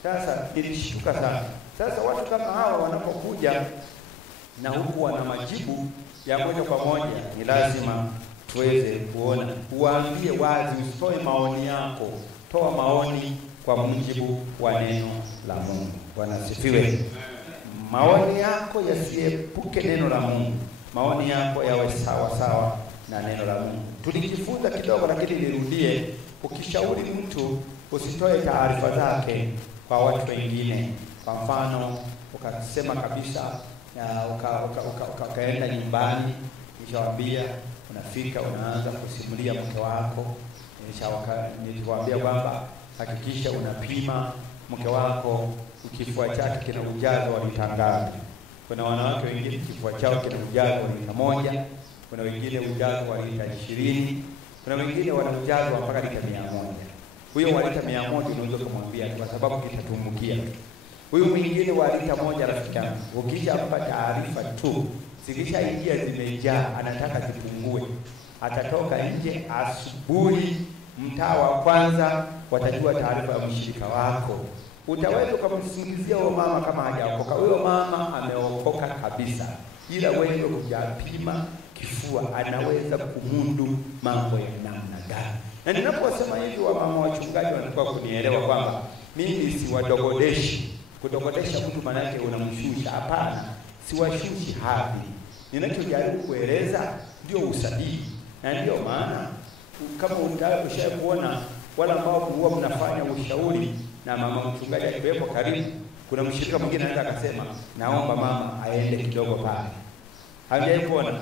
Sasa nilishtuka sana. Sasa watu kama hawa wanapokuja na huku wana majibu ya moja kwa moja, ni lazima tuweze kuona, uambie wazi, usitoe maoni yako. Toa maoni kwa mujibu wa neno la Mungu. Bwana asifiwe. Maoni yako yasiepuke neno la Mungu. Maoni yako yawe sawa sawa na neno la Mungu. Tulijifunza kidogo, lakini nirudie. Ukishauri mtu, usitoe taarifa zake kwa watu wengine. Kwa mfano, ukasema kabisa, ukaenda nyumbani, nishawaambia, unafika unaanza kusimulia mke wako. Niliwaambia kwamba hakikisha unapima mke wako kifua chake kina ujazo wa lita ngapi. Kuna wanawake wengine kifua chao kina ujazo wa lita 1, kuna wengine ujazo wa lita 20, kuna wengine wana ujazo wa mpaka lita 100. Huyo wa lita 100 unaweza kumwambia kwa sababu kitatumbukia. Huyo mwingine wa lita 1, rafiki yangu, ukishampa taarifa tu, zikishaingia zimejaa, anataka zipungue, atatoka nje asubuhi, mtaa wa kwanza watajua taarifa ya mshirika wako. Utaweza kumsingizia huyo mama kama hajaokoka. Huyo mama ameokoka kabisa, ila wewe hujapima kifua, anaweza kumundu mambo ya namna gani? Na ninaposema hivi, wa mama wachungaji wanakuwa kunielewa kwamba mimi siwadogodeshi. Kudogodesha mtu maana yake unamshusha. Hapana, siwashushi hadhi. ninachojaribu kueleza ndio usahihi. Na ndio maana kama unataka kuona wala ambao huwa mnafanya ushauri na mama mchungaji akiwepo karibu, kuna mshirika mwingine anaweza akasema naomba mama aende kidogo pale. Hajaipona.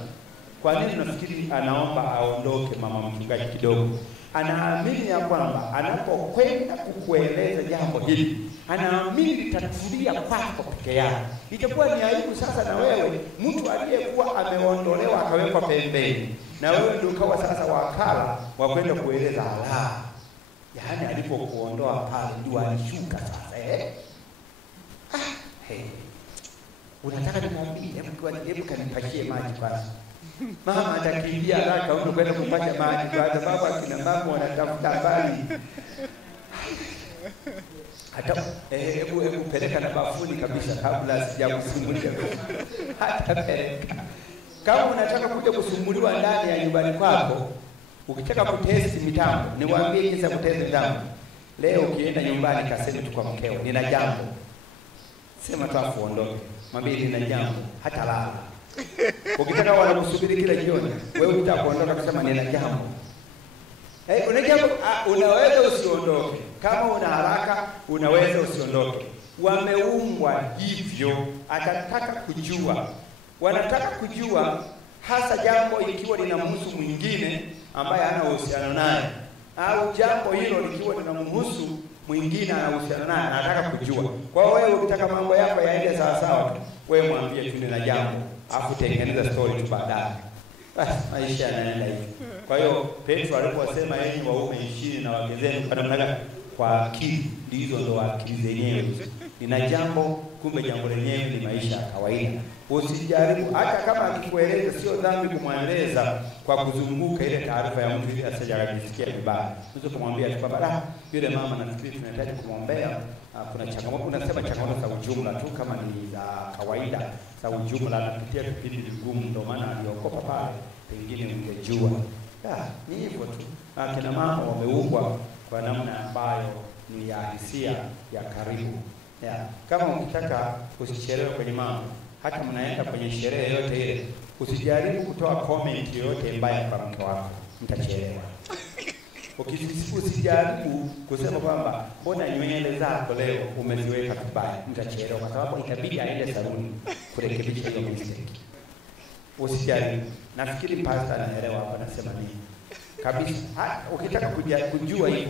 Kwa nini nafikiri anaomba aondoke mama mchungaji kidogo? Anaamini ya kwamba anapokwenda kukueleza jambo hili, anaamini litatulia kwako peke yake. Itakuwa ni aibu sasa na wewe, mtu aliyekuwa ameondolewa akawekwa pembeni, na wewe ndio ukawa sasa wakala wa kwenda kueleza ala. Yaani alipokuondoa pale ndio alishuka sasa unataka nikwambie, hebu kanipashie maji kwanza. Mama atakimbia haraka huko kwenda kupata maji kwa sababu akina mama wanatafuta habari. Hata hebu peleka na bafuni kabisa kabla sijakusumulia. Hata peleka. Kama unataka kuja kusumuliwa ndani ya nyumbani kwako, ukitaka kutesti mitambo, niwaambie jinsi ya kutesti mitambo. Leo ukienda nyumbani kaseme tu kwa mkeo, nina jambo. Sema tu afuondoke. Mwambie nina jambo, hata lala. Ukitaka wanakusubiri kila jioni, wewe utakuondoka kusema nina jambo. Una jambo, unaweza usiondoke. Kama una haraka, unaweza usiondoke. Wameumbwa hivyo, atataka kujua. Wanataka kujua hasa jambo ikiwa linamhusu mwingine ambaye hana uhusiano naye, au jambo hilo likiwa linamhusu mwingine anahusiana naye, anataka kujua. Kwa wewe ukitaka mambo yako yaende sawa sawa tu, wewe mwambie tu nina jambo, afu tengeneza story tu baadaye. Basi maisha yanaenda hivi. Kwa hiyo Petro aliposema enyi waume ishini na wake zenu kwa namna gani? Kwa akili. Ndizo ndo akili zenyewe. Nina jambo, kumbe jambo lenyewe ni maisha ya kawaida. Usijaribu, hata kama akikueleza sio dhambi kumweleza kwa kuzunguka ile taarifa ya mtu ili asije akajisikia vibaya. Unaweza kumwambia tu kwamba yule mama nafikiri tunahitaji kumwombea, kuna changamoto, unasema changamoto za ujumla tu kama ni za kawaida, za ujumla anapitia vipindi vigumu ndio maana aliokopa pale, pengine ungejua. Ni hivyo tu. Kina mama wameumbwa kwa namna ambayo ni ya hisia ya karibu. Kama ukitaka usichelewe kwenye mambo, hata mnaenda kwenye sherehe yote ile, usijaribu kutoa comment yoyote mbaya kwa mke wako, mtachelewa. Usijaribu kusema kwamba mbona nywele zako leo umeziweka vibaya, mtachelewa kwa sababu itabidi aende saluni kurekebisha hiyo mistake. Usijaribu. Nafikiri pastor anaelewa hapa nasema nini. Kabisa. Ukitaka kujua hiyo,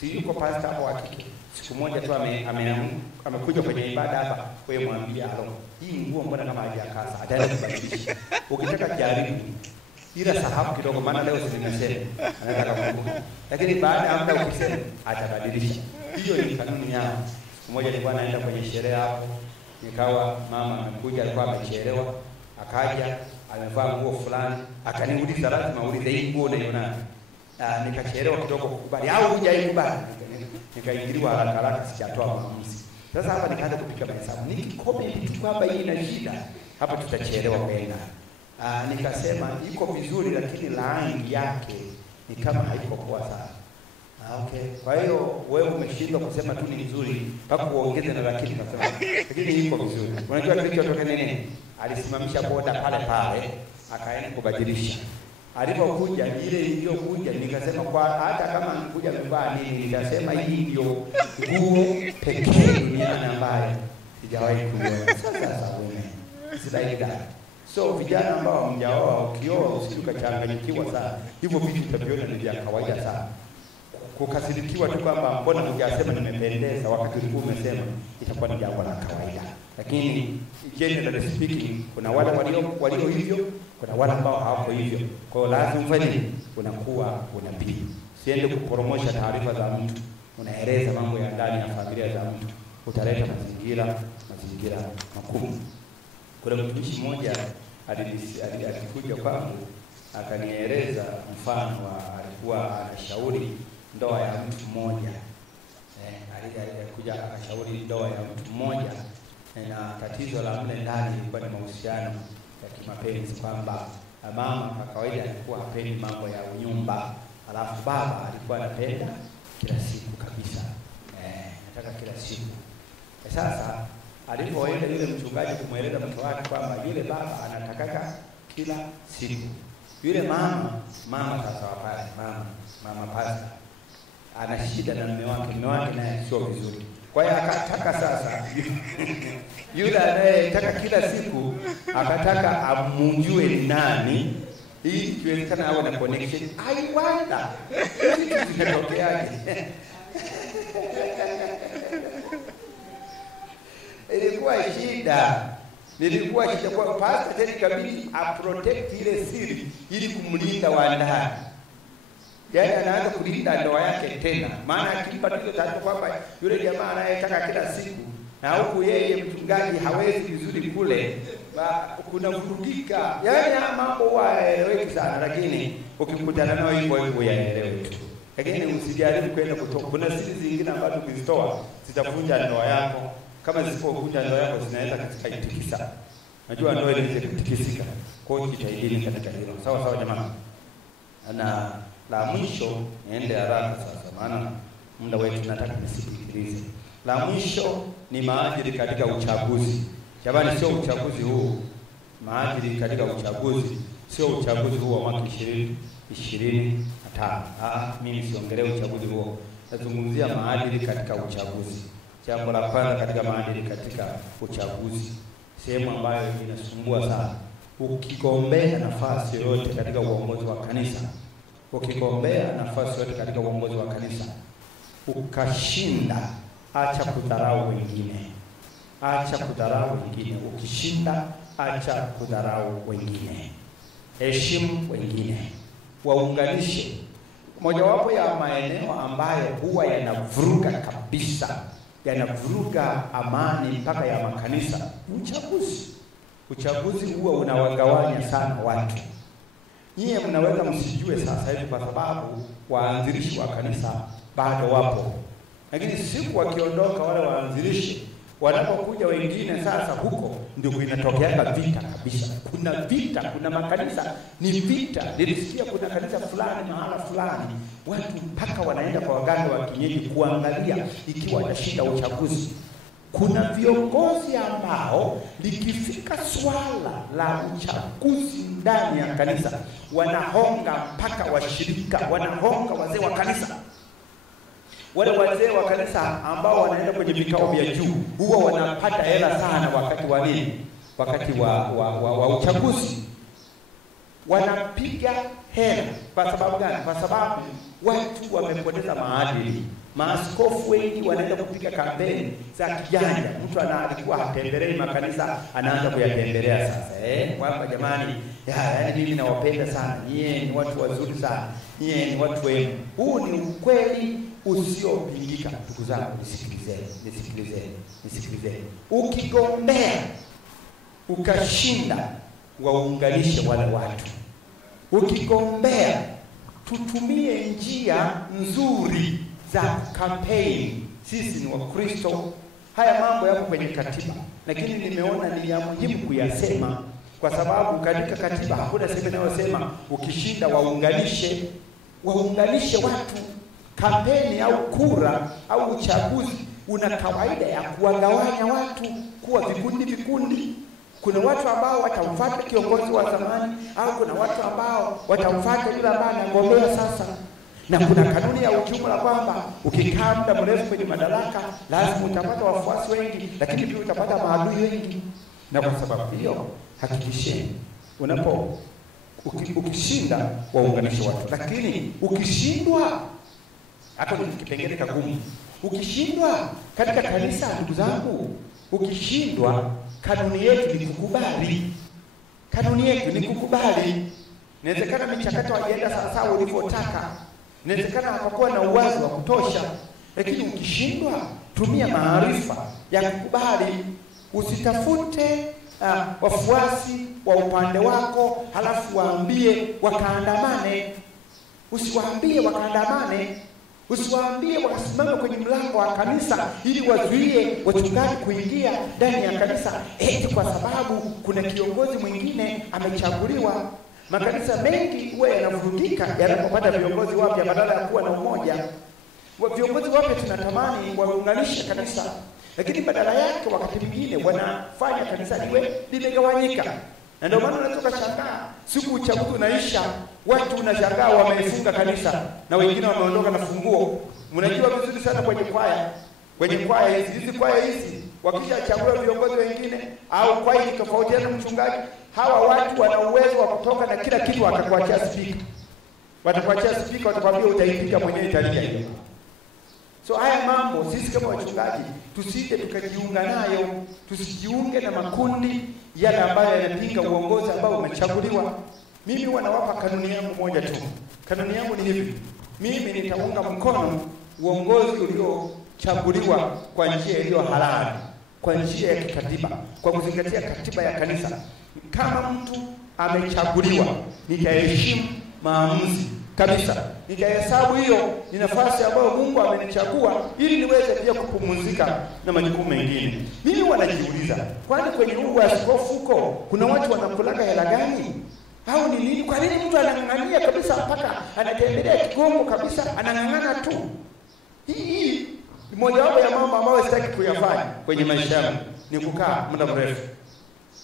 si yuko pastor hapo hakika. Siku moja tu amekuja kwenye ibada hapa, wewe mwambie hii nguo mbona kama haijakasa, ataenda kubadilisha. Ukitaka jaribu, ila sahabu kidogo, maana leo nimesema anataka kukumbuka, lakini baada ya muda ukisema atabadilisha. Hiyo ni kanuni yao. Siku moja nilikuwa naenda kwenye sherehe hapo, nikawa mama amekuja, alikuwa amechelewa, akaja amevaa nguo fulani, akaniuliza lazima uulize hii nguo unaiona. Nikachelewa kidogo kukubali au hujaikubali. Nikaingiliwa haraka sijatoa maamuzi. Sasa hapa nikaanza kupiga mahesabu. Nikicomment tu kwamba hii ina shida, hapa tutachelewa kwenda. Nikasema iko vizuri lakini rangi yake ni kama haiko poa sana. Okay. Kwa hiyo wewe umeshindwa kusema tu ni nzuri, mpaka uongeze na lakini nasema lakini iko vizuri. Unajua kilichotokea nini? Alisimamisha boda pale pale, akaenda kubadilisha. Alipokuja ile iliyokuja nikasema kwa hata kama anakuja amevaa nini, nikasema hii ndio nguo pekee duniani ambayo sijawahi kuiona. Sasa wewe so vijana ambao hamjaoa, ukioa usikachanganyikiwa sana. Hivyo vitu utaviona ni vya kawaida sana. Kukasirikiwa tu kwamba mbona hujasema nimependeza wakati ulikuwa umesema, itakuwa ni jambo la kawaida. Lakini generally speaking, kuna wale walio hivyo, kuna wale ambao hawako hivyo. Kwa hiyo lazima ufanye, unakuwa unabii. Siende kupromosha taarifa za mtu, unaeleza mambo ya ndani ya familia za mtu, utaleta mazingira magumu. Kuna mtumishi mmoja alikuja kwangu akanieleza mfano wa alikuwa anashauri ndoa ya mtu mmoja. Alikuja akashauri ndoa ya mtu mmoja, na tatizo la mle ndani ilikuwa ni mahusiano ya kimapenzi, kwamba mama kwa kawaida alikuwa hapendi mambo ya unyumba, alafu baba alikuwa anapenda kila siku kabisa. Nataka kila siku. Sasa alipoenda yule mchungaji kumweleza mke wake kwamba yule baba anataka kila siku. Yule mama sasa pale, mama pasta ana shida na mume wake naye sio vizuri. Kwa hiyo akataka sasa yule anayetaka kila siku akataka amjue ni nani ili kiwezekana awe na connection. I wonder inatokeaje? Nilikuwa shida kwa pastor tena kabidi protect ile siri ili kumlinda wa ndani. Yaani anaanza kulinda ndoa yake tena. Maana akimpa tu taarifa kwamba yule jamaa anayetaka kila siku na huku yeye mchungaji hawezi vizuri kule, kuna vurugika. Yaani mambo hayaeleweki sana, lakini ukikutana nao hivyo yaelewe tu. Lakini usijaribu kwenda kutoka. Kuna siri zingine ambazo ukizitoa zitavunja ndoa yako. Kama zisipovunja ndoa yako zinaweza kutikisa. Najua ndoa inaweza kutikisika. Kwa hiyo jitahidini katika hilo. Sawa jamani. Na la mwisho niende haraka sasa maana muda wetu nataka nisikilize. La mwisho ni maadili katika uchaguzi. Jamani, sio uchaguzi huu. Maadili katika uchaguzi sio uchaguzi huu wa mwaka 2025. Mimi siongelee uchaguzi huo. Nazungumzia maadili katika uchaguzi. Jambo la kwanza katika maadili katika uchaguzi, sehemu ambayo inasumbua sana. Ukigombea nafasi yoyote katika uongozi wa kanisa, ukashinda, acha kudharau wengine. Ukishinda, acha kudharau wengine. Heshimu wengine. Waunganishe. Mojawapo ya maeneo ambayo huwa yanavuruga kabisa, yanavuruga amani mpaka ya makanisa, uchaguzi huwa unawagawanya sana watu. Nyie mnaweza msijue sasa hivi kwa sababu waanzilishi wa kanisa bado wapo. Lakini siku wakiondoka wale waanzilishi, wanapokuja wengine sasa, huko ndio inatokea vita kabisa. Kuna vita, kuna makanisa ni vita. Nilisikia kuna kanisa fulani mahala fulani, watu mpaka wanaenda kwa waganga wa kienyeji kuangalia ikiwa watashinda uchaguzi. Kuna viongozi ambao likifika swala la uchaguzi ndani ya kanisa wanahonga mpaka washirika, wanahonga wazee wa kanisa. Wale wazee wa kanisa ambao wanaenda kwenye vikao vya juu huwa wanapata hela sana wakati wa nini? Wakati wa uchaguzi. Wanapiga hela. Kwa sababu gani? Kwa sababu watu wamepoteza maadili. Maaskofu wengi wanaenda kupiga kampeni za kijanja. Mtu alikuwa hatembelei makanisa, anaanza kuyatembelea sasa. Kwamba jamani, yaani mimi nawapenda sana. Nyie ni watu wazuri sana. Nyie ni watu wema. Huu ni ukweli usiopingika. Ndugu zangu, nisikilizeni. Ukigombea ukashinda, waunganishe wale watu. Ukigombea, tutumie njia nzuri za kampeni. Sisi ni Wakristo. Haya mambo yako kwenye katiba, lakini nimeona ni ya muhimu kuyasema kwa sababu katika katiba hakuna sehemu inayosema ukishinda waunganishe watu. Kampeni au kura au uchaguzi una kawaida ya kuwagawanya watu kuwa vikundi. Kuna watu ambao watamfuata kiongozi wa zamani, au kuna watu ambao watamfuata yule ambaye anagombea sasa. Na kuna kanuni ya ujumla kwamba ukikaa muda mrefu kwenye madaraka lazima utapata wafuasi wengi, lakini pia utapata maadui wengi. Na kwa sababu hiyo hakikisheni ukishinda waunganishe watu. Lakini ukishindwa, hapo ni kipengele kagumu. Ukishindwa katika kanisa, ndugu zangu, ukishindwa, kanuni yetu ni kukubali. Inawezekana michakato haijaenda sawa ulivyotaka. Inawezekana hapakuwa na uwazi wa kutosha. Lakini ukishindwa, tumia maarifa ya kukubali. Usitafute wafuasi wa upande wako halafu waambie wakaandamane. Usiwaambie wakaandamane. Usiwaambie wakasimama kwenye mlango wa kanisa ili wazuie wachungaji kuingia ndani ya kanisa eti kwa sababu kuna kiongozi mwingine amechaguliwa. Makanisa mengi huwa yanavurugika yanapopata viongozi wapya badala ya kuwa na umoja. Viongozi wapya tunatamani waunganishe kanisa, lakini badala yake wakati mwingine wanafanya kanisa liwe limegawanyika. Na ndio maana unaweza kushangaa siku uchaguzi unaisha, watu unashangaa wamefunga kanisa na wengine wameondoka na funguo. Mnajua vizuri sana kwenye kwaya hizi kwaya hizi wakishachagua viongozi wengine au kwaya tofautiana mchungaji, hawa watu wana uwezo wa kutoka na kila kitu watakuachia speaker. Watakuachia speaker, watakwambia utaipiga mwenyewe italia hiyo. So haya mambo sisi kama wachungaji tusije tukajiunga nayo, tusijiunge na makundi yale ambayo yanapinga uongozi ambao umechaguliwa. Mimi wanawapa kanuni yangu moja tu. Kanuni yangu ni hivi: mimi nitaunga mkono uongozi uliochaguliwa kwa njia iliyo halali, kwa njia ya kikatiba, kwa kuzingatia katiba ya kanisa. Kama mtu amechaguliwa, nitaheshimu maamuzi kabisa. Nikahesabu hiyo ni nafasi ambayo Mungu amenichagua ili niweze pia kupumzika na majukumu mengine. Mimi wanajiuliza, kwani kwenye huu askofu huko kuna watu wanakulaga hela gani? Au ni nini? Kwa nini mtu anang'ang'ania kabisa mpaka anatembelea Kigongo kabisa, anang'ang'ana tu? Hii ni mojawapo ya mambo ambayo sitaki kuyafanya kwenye maisha yangu, ni kukaa muda mrefu.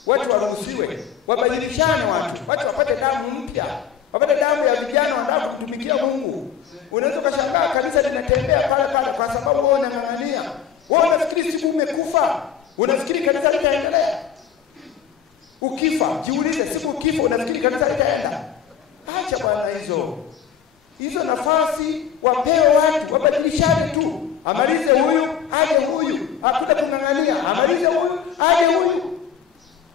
Watu waruhusiwe, wabadilishane, watu wapate damu mpya. Wapate damu ya vijana wanataka kutumikia Mungu. Unaweza kushangaa kanisa linatembea pale kwa sababu wewe unang'ang'ania. Wewe unafikiri siku umekufa, unafikiri kanisa litaendelea? Ukifa, jiulize, siku ukifa unafikiri kanisa litaenda? Acha bwana hizo nafasi, wapewe watu, wabadilishane tu. Amalize huyu, aje huyu. Hakuna kung'ang'ania, amalize huyu, aje huyu.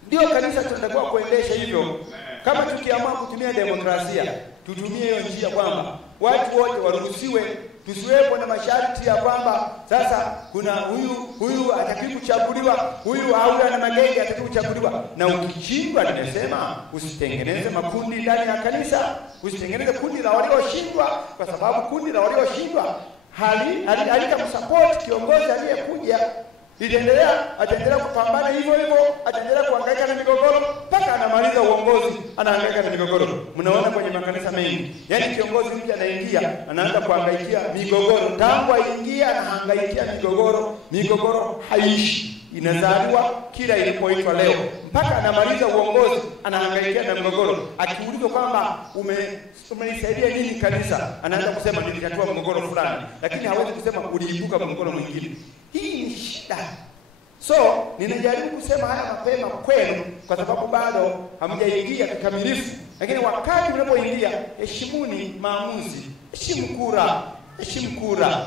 Ndio kanisa tunatakiwa kuendesha hivyo. Kama tukiamua kutumia demokrasia, tutumie hiyo njia kwamba watu wote waruhusiwe, tusiwepo na masharti ya kwamba sasa kuna huyu atakiwa kuchaguliwa, huyu au ana magenge atakiwa kuchaguliwa. Na ukishindwa, nimesema usitengeneze makundi ndani ya kanisa, usitengeneze kundi la walioshindwa, kwa sababu kundi la walioshindwa halitamsupport kiongozi aliyekuja. Ataendelea kupambana hivyo, ataendelea kuhangaika na migogoro mpaka anamaliza uongozi, anahangaika na migogoro. Mnaona kwenye makanisa mengi, yaani kiongozi mpya anaingia, anaanza kuhangaikia migogoro. Tangu aingia anahangaikia migogoro haishi, inazaliwa kila ilipoitwa leo, mpaka anamaliza uongozi anahangaikia na migogoro. Akiulizwa kwamba umeisaidia nini kanisa, anaanza kusema nilitatua mgogoro fulani, lakini hawezi kusema uliibuka mgogoro mwingine. Hii ni shida. So ninajaribu kusema haya mapema kwenu kwa sababu bado hamjaingia kikamilifu, lakini wakati mnapoingia, heshimuni maamuzi, heshimu kura.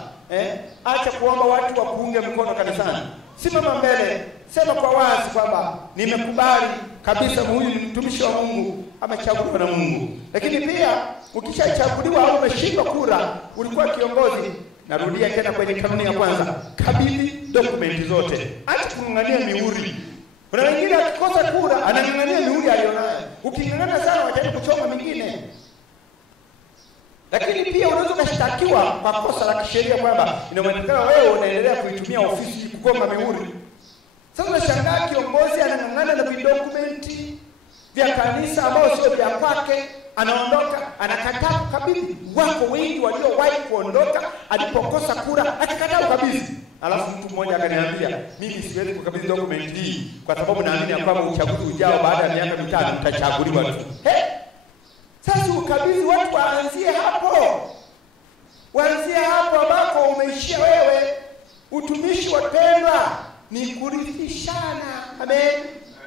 Acha kuomba watu wakuunge mkono kanisani. Simama mbele, sema kwa wazi kwamba nimekubali kabisa huyu ni mtumishi wa Mungu, amechaguliwa na Mungu. Lakini pia ukishachaguliwa au umeshindwa kura, ulikuwa kiongozi, narudia tena kwenye kanuni ya kwanza, kabidhi dokumenti zote. Acha kung'ang'ania mihuri. Kuna wengine akikosa kura anang'ang'ania mihuri alionayo. Uking'ang'ana sana wataenda kuchoma mingine. Lakini pia unaweza kushtakiwa kwa kosa la kisheria kwamba inaonekana wewe unaendelea kuitumia ofisi kugonga mihuri. Sasa unashangaa kiongozi anang'ang'ana na dokumenti vya kanisa ambao sio vya kwake, anaondoka, anakataa kukabidhi. Wako wengi waliowahi kuondoka alipokosa kura akakataa kukabidhi. Alafu mtu mmoja akaniambia, mimi siwezi kukabidhi dokumenti hii kwa sababu naamini kwamba uchaguzi ujao baada ya miaka 5 mtachaguliwa tu. Sasa ukabidhi, watu waanzie hapo ambako umeishia wewe. Utumishi wa tenda ni kurithishana. Amen.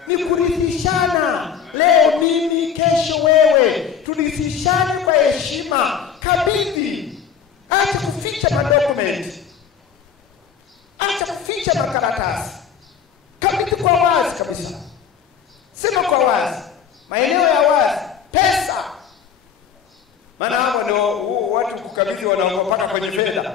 Ni kurithishana. Leo mimi, kesho wewe. Turithishane kwa heshima. Kabidhi. Acha kuficha madokumenti. Acha kuficha makaratasi. Kabidhi kwa wazi kabisa. Sema kwa wazi. Maeneo ya wazi. Pesa. Maana hapo ndio watu kukabidhi wanaogopa kwenye fedha.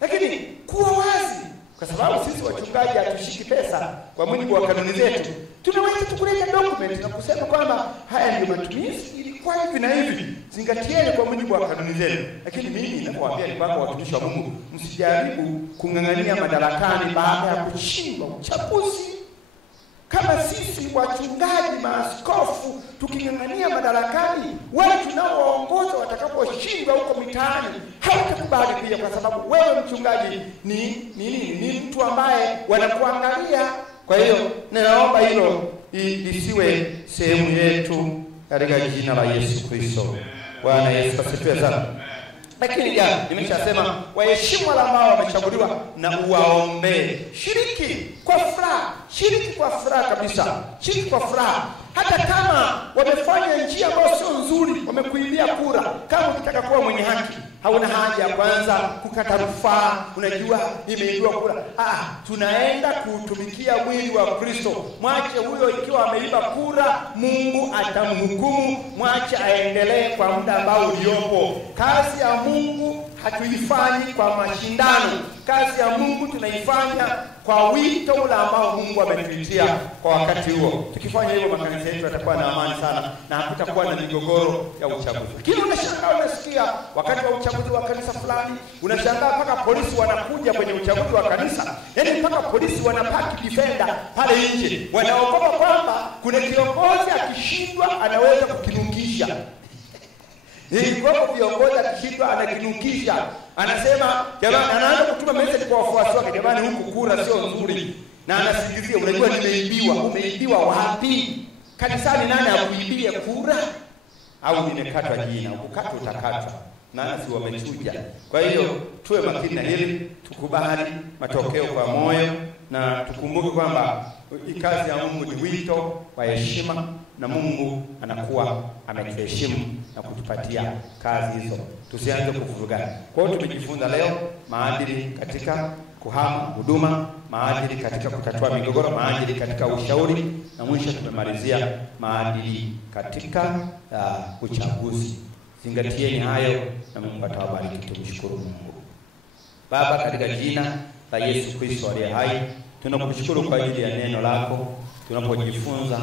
Lakini kuwa wazi, kwa sababu sisi wachungaji hatushiki pesa kwa mujibu wa kanuni zetu. Tunaweza tukuleta document na kusema kwamba haya ndio matumizi, ilikuwa hivi na hivi. Zingatieni kwa mujibu wa kanuni zetu. Lakini mimi ninapowaambia ni kwamba watumishi wa Mungu, msijaribu kung'ang'ania madarakani baada ya kushindwa uchaguzi. Kama sisi wachungaji, maaskofu, tuking'ang'ania madarakani, wale tunaowaongoza watakaposhindwa huko mitaani, hautakubali pia, kwa sababu wewe mchungaji ni mtu ambaye wanakuangalia. Kwa hiyo ninaomba hilo lisiwe sehemu yetu katika jina la Yesu Kristo. Bwana Yesu asifiwe sana. Lakini jana nimeshasema waheshimu wale ambao wamechaguliwa na uwaombe. Shiriki kwa furaha, shiriki kwa furaha kabisa, shiriki kwa furaha. Hata kama wamefanya njia ambayo sio nzuri, wamekuibia kura, kama ukitaka kuwa mwenye haki, hauna haja ya kwanza kukata rufaa, unajua nimeibiwa kura. Tunaenda kutumikia mwili wa Kristo. Mwache huyo, ikiwa ameiba kura, Mungu atamhukumu. Mwache aendelee kwa muda ambao uliopo. Kazi ya Mungu hatuifanyi kwa mashindano. Kazi ya Mungu tunaifanya kwa wito ule ambao Mungu ametuitia kwa wakati huo. Tukifanya hivyo, makanisa yetu yatakuwa na amani sana na hakutakuwa na migogoro ya uchaguzi. Lakini unashangaa, unasikia wakati wa uchaguzi wa kanisa fulani, unashangaa mpaka polisi wanakuja kwenye uchaguzi wa kanisa. Yaani mpaka polisi wanapaki defender pale nje. Wanaogopa kwamba kuna kiongozi akishindwa anaweza kukinukisha. Kwa viongozi akishindwa anakinukisha, anasema jamani, anaanza kutuma message kwa wafuasi wake, jamani huku kura sio nzuri, na anasingizia, unajua nimeibiwa. Umeibiwa wapi? Kanisani nani akuibie kura? Au nimekatwa jina? Ukukatwa utakatwa, na si wamechuja. Kwa hiyo tuwe makini na hili, tukubali matokeo kwa moyo, na tukumbuke kwamba kazi ya Mungu ni wito wa heshima, na Mungu anakuwa ametuheshimu na kutupatia kazi hizo. Tusianze kuvurugana. Kwa hiyo tumejifunza leo maadili katika kuhama huduma, maadili katika kutatua migogoro, maadili katika ushauri, na mwisho tumemalizia maadili katika uchaguzi. Zingatieni hayo na Mungu atawabariki. Tumshukuru Mungu. Baba, katika jina la Yesu Kristo aliye hai, tunakushukuru kwa ajili ya neno lako. Tunapojifunza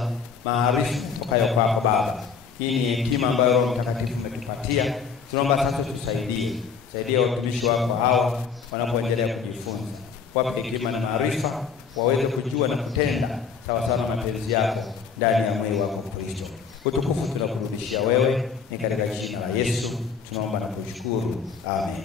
maarifa kutoka kwako Baba, hii ni hekima ambayo Roho Mtakatifu umetupatia. Tunaomba sasa tusaidie, saidia watumishi wako hawa wanapoendelea kujifunza. Wape hekima na maarifa, waweze kujua na kutenda sawa sawa na mapenzi yako ndani ya mwili wako Kristo. Utukufu tunakurudishia wewe, ni katika jina la Yesu tunaomba na kushukuru. Amen.